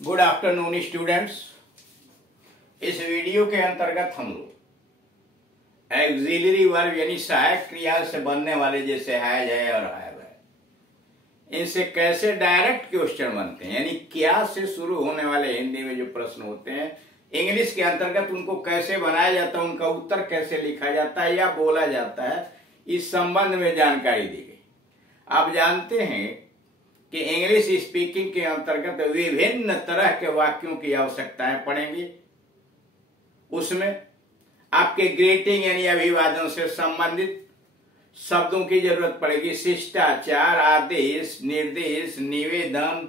Good afternoon students. इस video के अंतर्गत हम लोग एक्सिलरी वर्ब यानी सहायक क्रिया से बनने वाले जैसे हैज है और हैव है, इनसे कैसे डायरेक्ट क्वेश्चन बनते हैं, यानी क्या से शुरू होने वाले हिंदी में जो प्रश्न होते हैं इंग्लिश के अंतर्गत उनको कैसे बनाया जाता है, उनका उत्तर कैसे लिखा जाता है या बोला जाता है, इस संबंध में जानकारी दी गई। आप जानते हैं कि इंग्लिश स्पीकिंग के अंतर्गत विभिन्न तरह के वाक्यों की आवश्यकताएं पड़ेंगी। उसमें आपके ग्रीटिंग यानी अभिवादन से संबंधित शब्दों की जरूरत पड़ेगी, शिष्टाचार, आदेश, निर्देश, निवेदन,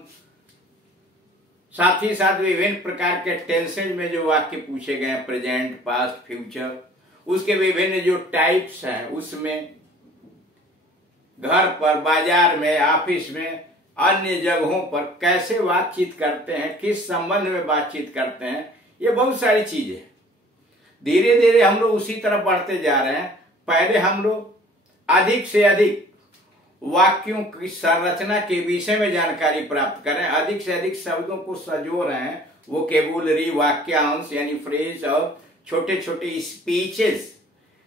साथ ही साथ विभिन्न प्रकार के टेंसेज में जो वाक्य पूछे गए हैं, प्रेजेंट, पास्ट, फ्यूचर, उसके विभिन्न जो टाइप्स हैं, उसमें घर पर, बाजार में, ऑफिस में, अन्य जगहों पर कैसे बातचीत करते हैं, किस संबंध में बातचीत करते हैं, ये बहुत सारी चीजें हैं। धीरे धीरे हम लोग उसी तरफ बढ़ते जा रहे हैं। पहले हम लोग अधिक से अधिक वाक्यों की संरचना के विषय में जानकारी प्राप्त करें, अधिक से अधिक शब्दों को संजो रहे हैं, वोकेबुलरी, वाक्यांश यानी फ्रेज और छोटे छोटे स्पीचेस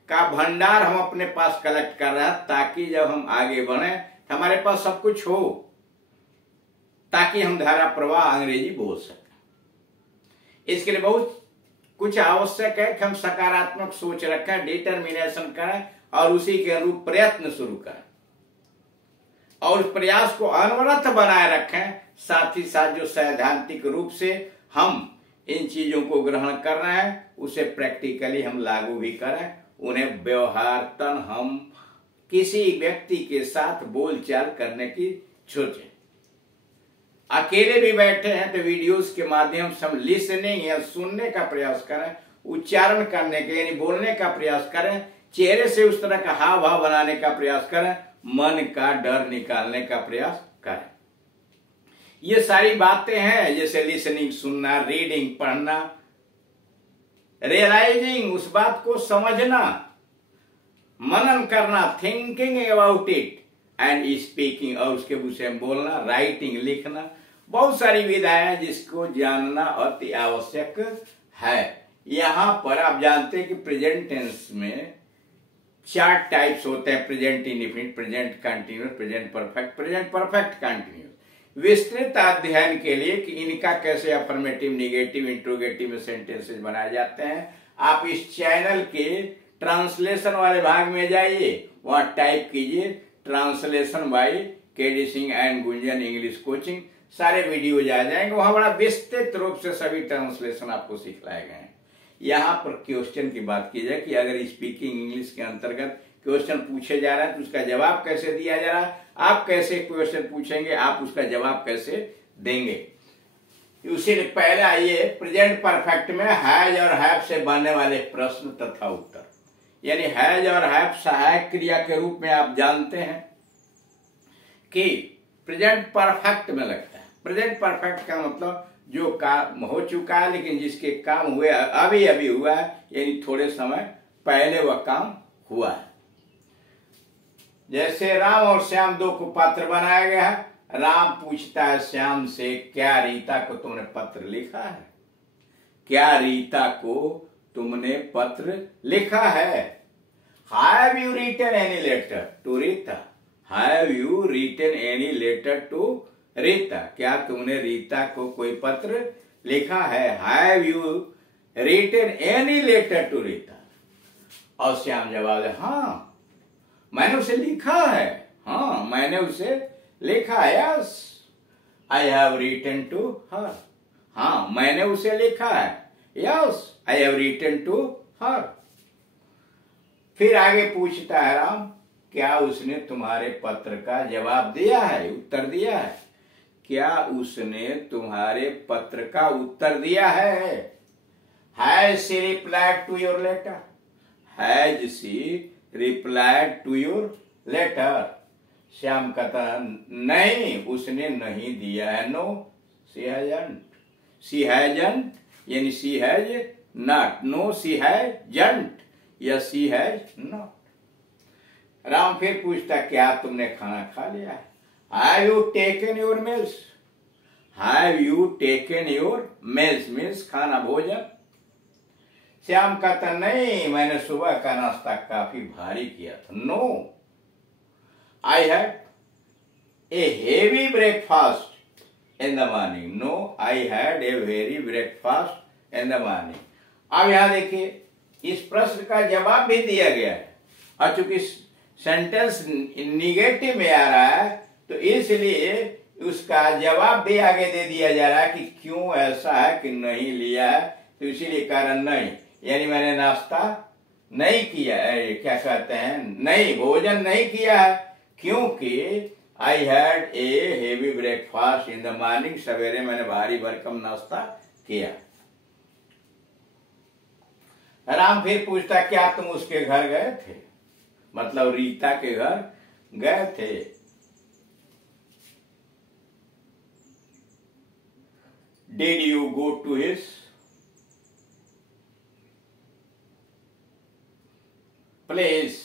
का भंडार हम अपने पास कलेक्ट कर रहे हैं, ताकि जब हम आगे बढ़े हमारे पास सब कुछ हो, ताकि हम धारा प्रवाह अंग्रेजी बोल सकें। इसके लिए बहुत कुछ आवश्यक है कि हम सकारात्मक सोच रखें, डिटर्मिनेशन करें और उसी के अनुरूप प्रयत्न शुरू करें और उस प्रयास को अनवरत बनाए रखें। साथ ही साथ जो सैद्धांतिक रूप से हम इन चीजों को ग्रहण कर रहे हैं उसे प्रैक्टिकली हम लागू भी करें, उन्हें व्यवहारतन हम किसी व्यक्ति के साथ बोलचाल करने की सोचें। अकेले भी बैठे हैं तो वीडियोस के माध्यम से हम लिसनिंग या सुनने का प्रयास करें, उच्चारण करने के यानी बोलने का प्रयास करें, चेहरे से उस तरह का हाव भाव बनाने का प्रयास करें, मन का डर निकालने का प्रयास करें। ये सारी बातें हैं, जैसे लिसनिंग सुनना, रीडिंग पढ़ना, रियलाइजिंग उस बात को समझना, मनन करना, thinking about it and speaking और उसके विषय में बोलना, राइटिंग लिखना, बहुत सारी विधाएं जिसको जानना अति आवश्यक है। यहां पर आप जानते हैं कि प्रेजेंट टेंस में 4 टाइप्स होते हैं, present indefinite, present continuous, present perfect continuous. विस्तृत अध्ययन के लिए कि इनका कैसे अफर्मेटिव, निगेटिव, इंट्रोगेटिव में सेंटेंसेस बनाए जाते हैं, आप इस चैनल के ट्रांसलेशन वाले भाग में जाइए, वहां टाइप कीजिए translation bye KD Singh and Gunjan English coaching, सारे वीडियो आ जाएंगे, वहां बड़ा विस्तृत रूप से सभी ट्रांसलेशन आपको सिखलाए गए हैं। यहाँ पर क्वेश्चन की बात की जाए कि अगर स्पीकिंग इंग्लिश के अंतर्गत क्वेश्चन पूछे जा रहा है तो उसका जवाब कैसे दिया जा रहा है, आप कैसे क्वेश्चन पूछेंगे, आप उसका जवाब कैसे देंगे। उसी पहले आइए प्रेजेंट परफेक्ट में हैज और हैव से बनने वाले प्रश्न तथा उत्तर। यानी हैज और हैव सहायक क्रिया के रूप में आप जानते हैं कि प्रेजेंट परफेक्ट में लगता है। प्रेजेंट परफेक्ट का मतलब जो काम हो चुका है लेकिन जिसके काम हुए अभी अभी हुआ है, यानी थोड़े समय पहले वह काम हुआ है। जैसे राम और श्याम 2 को पत्र बनाया गया है। राम पूछता है श्याम से, क्या रीता को तुमने पत्र लिखा है? क्या रीता को तुमने पत्र लिखा है? Have you written any letter to Rita? Have you written any letter to Rita? क्या तुमने रीता को कोई पत्र लिखा है? Have you written any letter to Rita? और श्याम जवाब दे, हाँ मैंने उसे लिखा है, हाँ मैंने उसे लिखा है। Yes, I have written to her. हाँ मैंने उसे लिखा है। Yes, I have written to her. फिर आगे पूछता है राम, क्या उसने तुम्हारे पत्र का जवाब दिया है, उत्तर दिया है? क्या उसने तुम्हारे पत्र का उत्तर दिया है? Has she replied to your letter? Has she replied to your letter? Shyam कहता नहीं, उसने नहीं दिया है। No, she hasn't. She hasn't यानी she has not. No, she hasn't. Yes, she has not. Ram फिर पूछता, क्या तुमने खाना खा लिया है? Have you taken your meals? Have you taken your meals, meals खाना भोजन। श्याम कहता नहीं, मैंने सुबह का नाश्ता काफी भारी किया था। No, I had a heavy breakfast in the morning. No, I had a very breakfast in the morning. अब यहां देखिए, इस प्रश्न का जवाब भी दिया गया है, और चूंकि सेंटेंस निगेटिव में आ रहा है तो इसलिए उसका जवाब भी आगे दे दिया जा रहा है कि क्यों ऐसा है कि नहीं लिया है, तो इसीलिए कारण नहीं, यानी मैंने नाश्ता नहीं किया है, क्या कहते हैं, नहीं भोजन नहीं किया है, क्योंकि आई had a heavy breakfast in the morning. सवेरे मैंने भारी भरकम नाश्ता किया। राम फिर पूछता क्या तुम उसके घर गए थे, मतलब रीता के घर गए थे। Did you go to his place.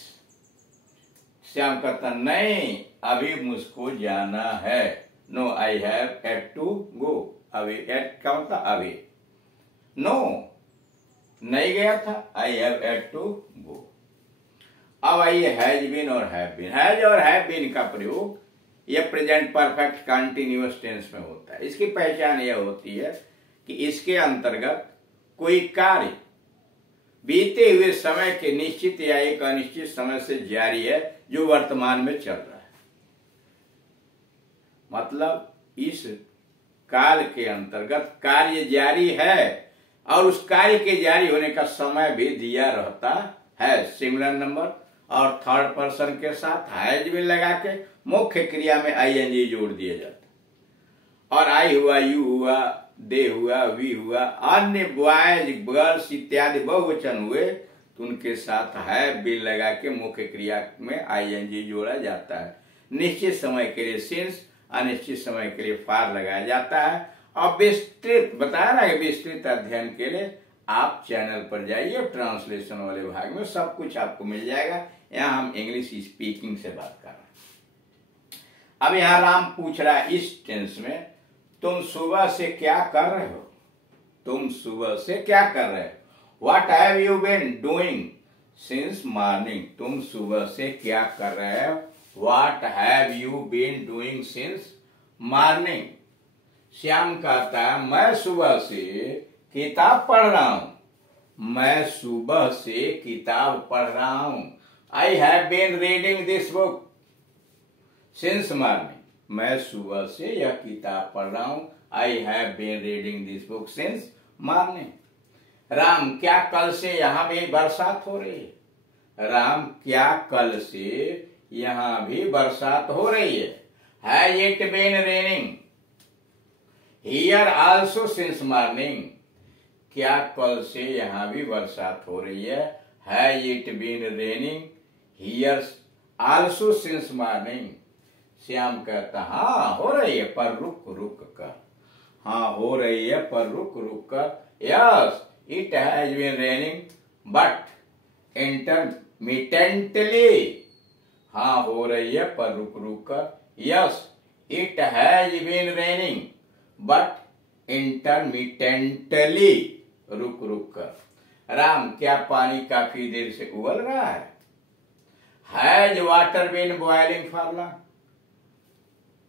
Shyam कहता नहीं, अभी मुझको जाना है। No, I have yet to go. अभी एट का मतलब अभी। नो, नहीं गया था, I have yet to go. अब आइए हैज बीन और हैव बीन। हैज और हैव बीन का प्रयोग यह प्रेजेंट परफेक्ट कंटिन्यूअस टेंस में होता है। इसकी पहचान यह होती है कि इसके अंतर्गत कोई कार्य बीते हुए समय के निश्चित या एक अनिश्चित समय से जारी है जो वर्तमान में चल रहा है। मतलब इस काल के अंतर्गत कार्य जारी है और उस कार्य के जारी होने का समय भी दिया रहता है। सिंगुलर नंबर और थर्ड पर्सन के साथ हैज भी लगा के मुख्य क्रिया में आईएनजी जोड़ दिया जाता। और आई हुआ, यू हुआ, दे हुआ, वी हुआ, अन्य बॉयज गर्ल्स इत्यादि बहुवचन हुए तो उनके साथ है भी लगा के मुख्य क्रिया में आईएनजी जोड़ा जाता है। निश्चित समय के लिए सिंस, अनिश्चित समय के लिए फार लगाया जाता है। और विस्तृत बता रहा है, विस्तृत अध्ययन के लिए आप चैनल पर जाइए, ट्रांसलेशन वाले भाग में सब कुछ आपको मिल जाएगा। यहाँ हम इंग्लिश स्पीकिंग से बात कर रहे हैं। अब यहाँ राम पूछ रहा है इस टेंस में, तुम सुबह से क्या कर रहे हो। तुम सुबह से क्या कर रहे हो। What have you been doing since morning. तुम सुबह से क्या कर रहे हो। What have you been doing since morning. Shyam कहता है मैं सुबह से किताब पढ़ रहा हूं। मैं सुबह से किताब पढ़ रहा हूं। I have been reading this book since morning. मैं सुबह से यह किताब पढ़ रहा हूं। I have been reading this book since morning. Ram क्या कल से यहां भी बरसात हो रही है। राम क्या कल से यहां भी बरसात हो रही है। Has it been raining here also since morning. क्या कल से यहां भी बरसात हो रही है। Has it been raining here also since morning. Shyam कहता हाँ हो रही है पर रुक रुक कर। हाँ हो रही है पर रुक रुक कर। Yes it has been raining but intermittently. हाँ हो रही है पर रुक रुक कर। Yes it has been raining but intermittently, रुक रुक कर। राम क्या पानी काफी देर से उबल रहा है। Has water been boiling for long.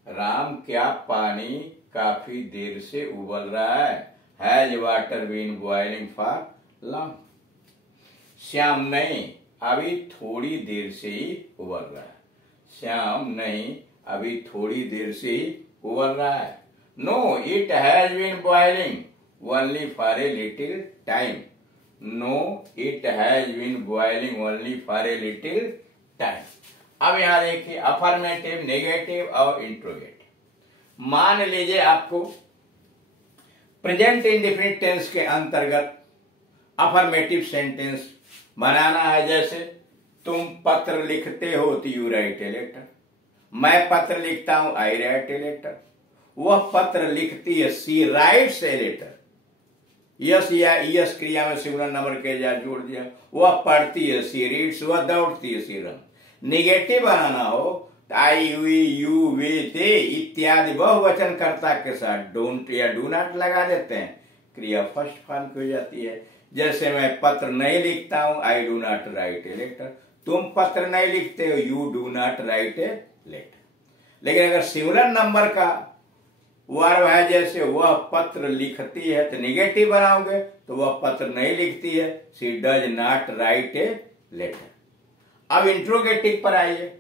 Ram क्या पानी काफी देर से उबल रहा है। Has water been boiling for long. Shyam नहीं अभी थोड़ी देर से ही उबल रहा है। श्याम नहीं अभी थोड़ी देर से ही उबल रहा है। No it has been boiling only for a little time. No it has been boiling only for a little time. अब यहां देखिए अफर्मेटिव, नेगेटिव और इंट्रोगेटिव। मान लीजिए आपको प्रेजेंट इंडेफिनिट टेंस के अंतर्गत अफर्मेटिव सेंटेंस बनाना है। जैसे तुम पत्र लिखते हो तो यू राइट ए लेटर। मैं पत्र लिखता हूं आई राइट ए लेटर। वह पत्र लिखती है सी राइट्स ए लेटर। यस या यस क्रिया में सिंगुलर नंबर के साथ जोड़ दिया। वह पढ़ती है सी रीड्स। वह दौड़ती है सी रन। निगेटिव बनाना हो आई, वी, यू, वे, दे इत्यादि बहुवचन कर्ता के साथ डोंट या डू नॉट लगा देते हैं, क्रिया फर्स्ट फॉर्म की हो जाती है। जैसे मैं पत्र नहीं लिखता हूं, I do not write a letter. तुम पत्र नहीं लिखते हो, you do not write a letter. लेकिन अगर सिंगुलर नंबर का वर्ब है, जैसे वह पत्र लिखती है, तो निगेटिव बनाओगे तो वह पत्र नहीं लिखती है, she does not write a letter. अब इंट्रोगेटिव पर आइए,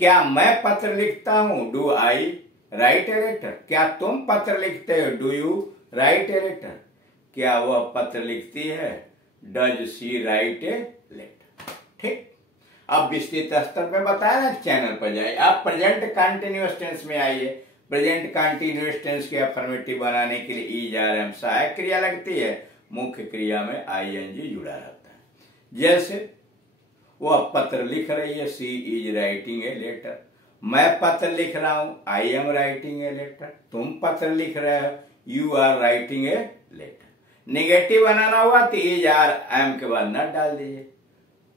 क्या मैं पत्र लिखता हूं, do I write a letter. क्या तुम पत्र लिखते हो, do you write a letter. क्या वह पत्र लिखती है, does she write a letter. ठीक, अब विस्तृत स्तर पे बताया ना, चैनल पर जाइए। आप प्रेजेंट कंटिन्यूअस टेंस में आइए। प्रेजेंट कंटिन्यूअस टेंस के अफर्मेटिव बनाने के लिए इज आर एम सहायक क्रिया लगती है, मुख्य क्रिया में आईएनजी जुड़ा रहता है। जैसे वह पत्र लिख रही है, she is writing a letter. मैं पत्र लिख रहा हूं, I am writing a letter. तुम पत्र लिख रहे हो, you are writing a letter. Negative बनाना हुआ तो इज आर एम के बाद नॉट डाल दीजिए।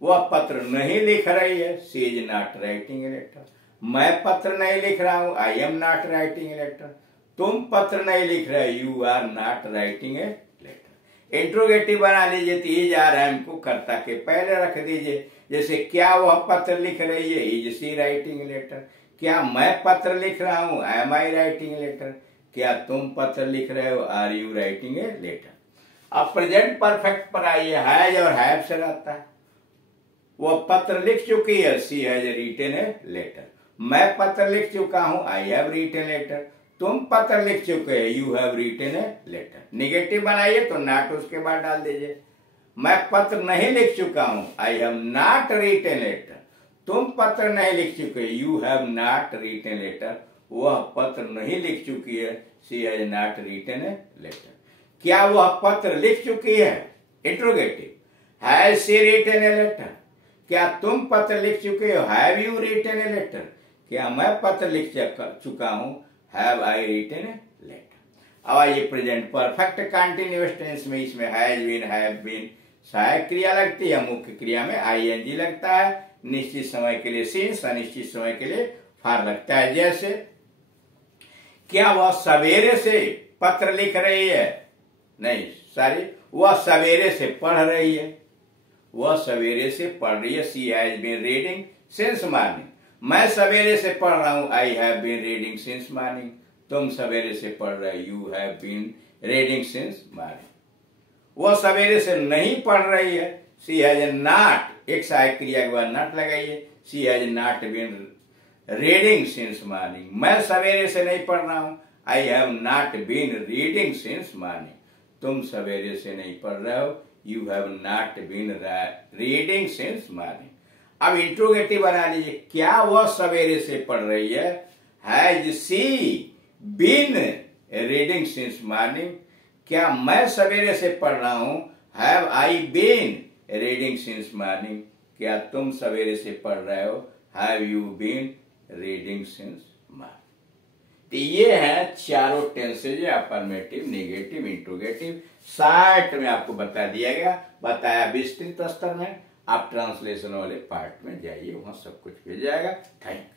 वह पत्र नहीं लिख रही है, she is not writing a letter. मैं पत्र नहीं लिख रहा हूं, I am not writing a letter. तुम पत्र नहीं लिख रहे, you are not writing a letter. Interrogative बना लीजिए तो इज आर एम को कर्ता के पहले रख दीजिए। जैसे क्या वह पत्र लिख रही है, is she writing a letter. क्या मैं पत्र लिख रहा हूं, am I writing a letter. क्या तुम पत्र लिख रहे हो, are you writing a letter. अब प्रेजेंट परफेक्ट पर आइए, हैज और हैव से रहता है। वह पत्र लिख चुकी है, she has written a letter. मैं पत्र लिख चुका हूं, आई हैव रिटन लेटर। तुम पत्र लिख चुके हैं, you have written a letter. Negative बनाइए तो नॉट उसके बाद डाल दीजिए। मैं पत्र नहीं लिख चुका हूं, I have not written letter. तुम पत्र नहीं लिख चुके, you have not written letter. वह पत्र नहीं लिख चुकी है, she has not written a letter. क्या वह पत्र लिख चुकी है, interrogative, has she written a letter. क्या तुम पत्र लिख चुके हो, have you written a letter. क्या मैं पत्र लिख चुका हूं, have I written a letter. अब आइए प्रेजेंट परफेक्ट कंटिन्यूअस टेंस में, इसमें हैज बीन, हैव बीन सहायक क्रिया लगती है, मुख्य क्रिया में आईएनजी लगता है। निश्चित समय के लिए सिंस, अनिश्चित समय के लिए फॉर लगता है। जैसे क्या वह सवेरे से पत्र लिख रही है, नहीं सॉरी, वह सवेरे से पढ़ रही है। वह सवेरे से पढ़ रही है, she has been reading since morning. मैं सवेरे से पढ़ रहा हूं, I have been reading since morning. तुम सवेरे से पढ़ रहे, you have been reading since morning. वह सवेरे से नहीं पढ़ रही है, सी हैज नॉट, एक सहायक क्रिया के बाद नॉट लगाइए, she has not been reading since morning. मैं सवेरे से नहीं पढ़ रहा हूं, I have not been reading since morning. तुम सवेरे से नहीं पढ़ रहे हो, you have not been reading since morning. अब इंट्रोगेटिव बना लीजिए, क्या वह सवेरे से पढ़ रही है, has she been reading since morning. क्या मैं सवेरे से पढ़ रहा हूं, have I been reading since morning. क्या तुम सवेरे से पढ़ रहे हो, have you been reading since morning. तो ये है चारों tenses, affirmative, negative, interrogative. Short में आपको बता दिया गया, बताया विस्तृत स्तर में। आप ट्रांसलेशन वाले पार्ट में जाइए, वहां सब कुछ मिल जाएगा। Thank you.